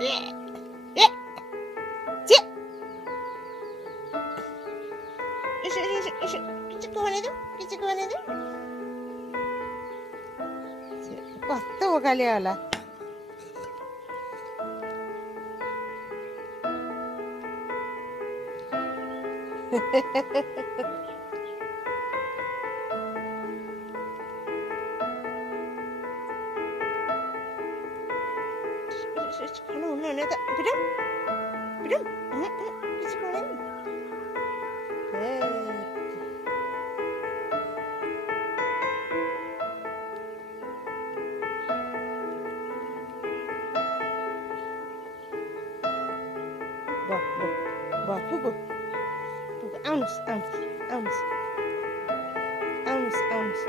Yeah. Yeah. Sit. কিছু করে দাও, কিছু করে দাও। কত কালিওয়ালা। Ano, ano, ano, bidam, bidam, কিছু করে দাও। Bak, bak, bak, pugu, pugu, anus, anus, anus, anus, anus.